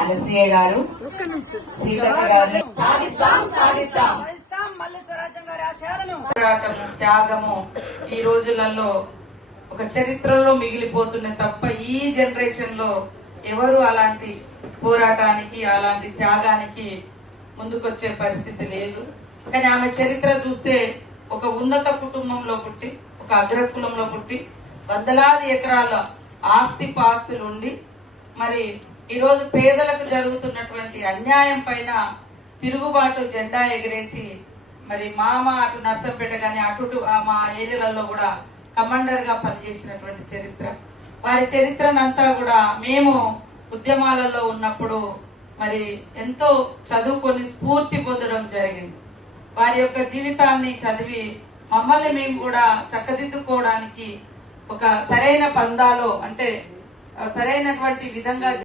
అనసూయ గారు, సీతక్క గారు పోరాటము, త్యాగము ఈ రోజులలో ఒక చరిత్రలో మిగిలిపోతున్నాయి తప్ప ఈ జనరేషన్ లో ఎవరు అలాంటి పోరాటానికి అలాంటి త్యాగానికి ముందుకొచ్చే పరిస్థితి లేదు. కానీ ఆమె చరిత్ర చూస్తే ఒక ఉన్నత కుటుంబంలో పుట్టి, ఒక అగ్రకులంలో పుట్టి, వందలాది ఎకరాల ఆస్తి పాస్తులు ఉండి, మరి ఈరోజు పేదలకు జరుగుతున్నటువంటి అన్యాయం పైన తిరుగుబాటు జెండా ఎగిరేసి, మరి మామ అటు నర్సంపేట గాని అటు మా ఏరియాలలో కూడా కమాండర్ గా పనిచేసినటువంటి చరిత్ర. వారి చరిత్రనంతా కూడా మేము ఉద్యమాలలో ఉన్నప్పుడు మరి ఎంతో చదువుకొని స్ఫూర్తి పొందడం జరిగింది. వారి యొక్క జీవితాన్ని చదివి మమ్మల్ని మేము కూడా చక్కదిద్దుకోవడానికి ఒక సరైన పందాలో, అంటే సరైనటువంటి విధంగా